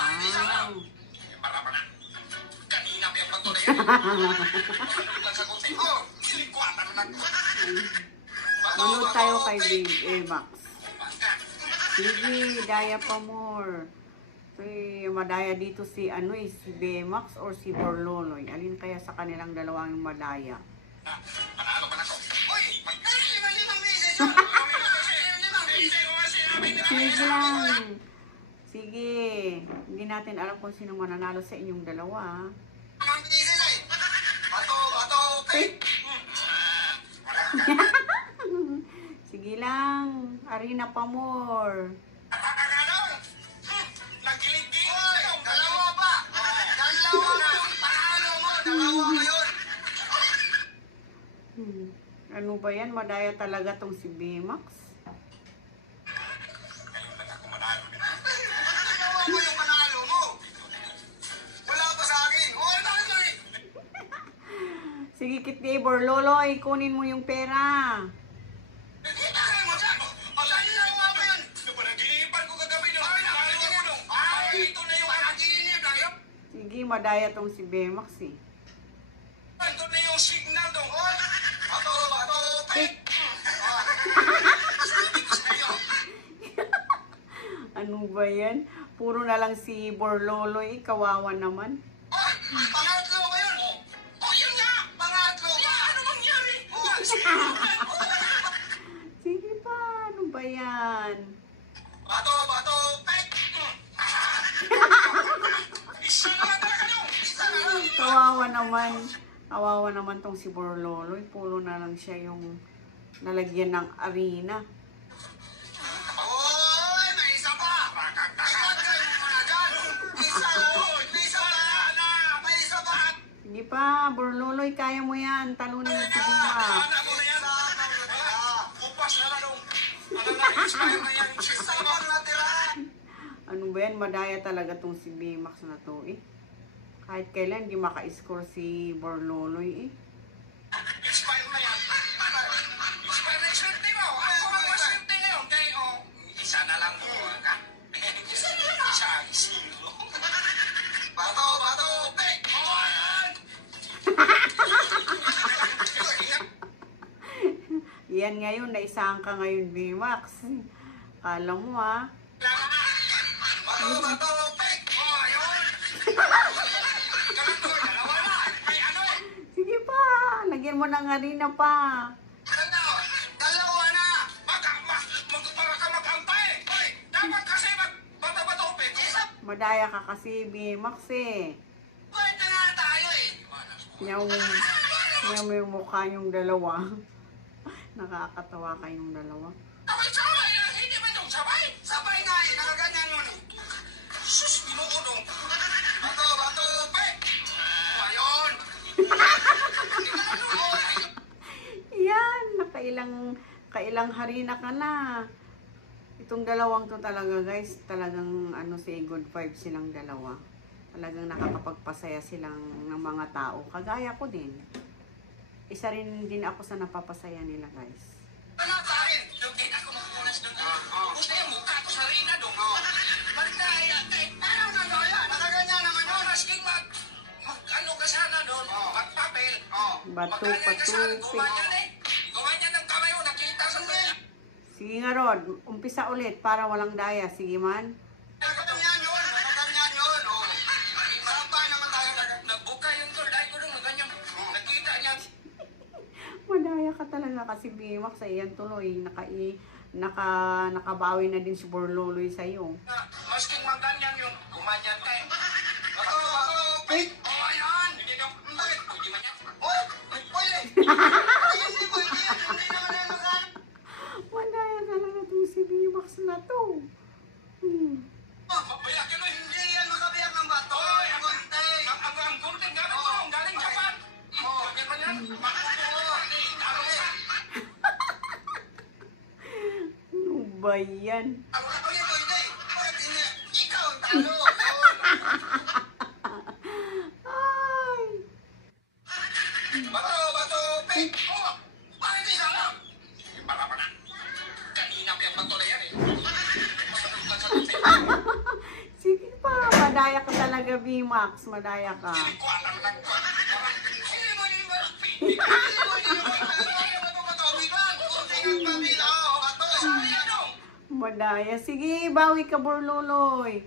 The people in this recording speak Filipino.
Wow. Manood tayo kay Max. Sige, daya pa more. Madaya dito si si Bemax or si Borloloy. Alin kaya sa kanilang dalawang madaya? Sige lang. Sige. Hindi natin alam kung sino mananalo sa inyong dalawa. Sige lang. Arena pa more. Ano ba yan? Madaya talaga tong si Bemax. Sige, Kitty Borloloy, kunin mo yung pera. Sige, madaya tong si Bemax eh. Ito na yung signal dong. Ano ba yan? Puro na lang si Borloloy, kawawa naman. Pangatlo ba yun? Yun nga! Pangatlo! Ano mangyari? Sige pa, ano ba yan? Bato, pek! Isa na lang kayo! Isa na lang! Kawawa naman tong si Borloloy. Puro na lang siya yung nalagyan ng arena. Sige pa, Borloloy, kaya mo yan. Talunin mo si Bemax. Ano ba yan? Madaya talaga tong si Bemax na to eh. Kahit kailan hindi maka-score si Borloloy eh. Expire na yan. Expire na yung swerte mo. Ako mag-swerte ngayon. Kaya isa na lang mo. Isa, zero. Bato, pek! Yan ngayon, naisahan ka ngayon, Bemax. Kala mo ha. Bato, pek! Ayun! Sige pa, lagyan mo ng arena pa. Dalawa na! Para ka mag-ampay! Dapat kasi bato, pek! Madaya ka kasi, Bemax eh. Pwede na tayo eh! Niyaw mo yung mukha yung dalawa. Nakakatawa kayong dalawa. Sabay! Hindi ba itong sabay? Sabay nga eh! Nakaganyan yun eh! Sus! Binuunong! Bato, pek! Ayun! Yan, kailang harina ka na. Itong dalawang to talaga guys, talagang si good vibe silang dalawa. Talagang nakakapagpasaya silang ng mga tao. Kagaya ko din. Isa rin din ako sa napapasaya nila guys. Ano sa akin? Yung ako magpunas doon. Gusto yung mukha ko sa rina doon. Magdaya. Parang nagaya. Nakaganyan naman doon. Masking ano ka sana doon. Magpapel. Batu-patupi. Gumanyan ng kamay mo. Nakita sa kanya. Sige nga Rod, umpisa ulit para walang daya. Sige man. Nakaganyan yun. Sapa naman tayo. Nagbuka yung tulay ko doon. Maganyan. Nakita niya. Madaya ka talaga kasi Bemax. Ayan tuloy. Nakabawi na din si Borloloy sa'yo. Masking maganyan yun. Gumanyan tayo. Ay! Ayan! Hindi man yan. Madaya talaga itong si Bemax na to. Mabayak yun. Hindi yan makabiyak ng bato. Ang gunting gamit mo. Galing Japan. Bakit ba yan? Ano ba yan? Ikaw ang talo. Ay! Bato, pek. Bakit isa lang? Para pa na. Kanina pa yung bato na yan eh. Sige pa, madaya ka talaga, VMAX. Madaya ka. Hindi ko alam lang ko. Hindi mo yung hindi mo yung Madaya. Sige, bawi ka, Borloloy.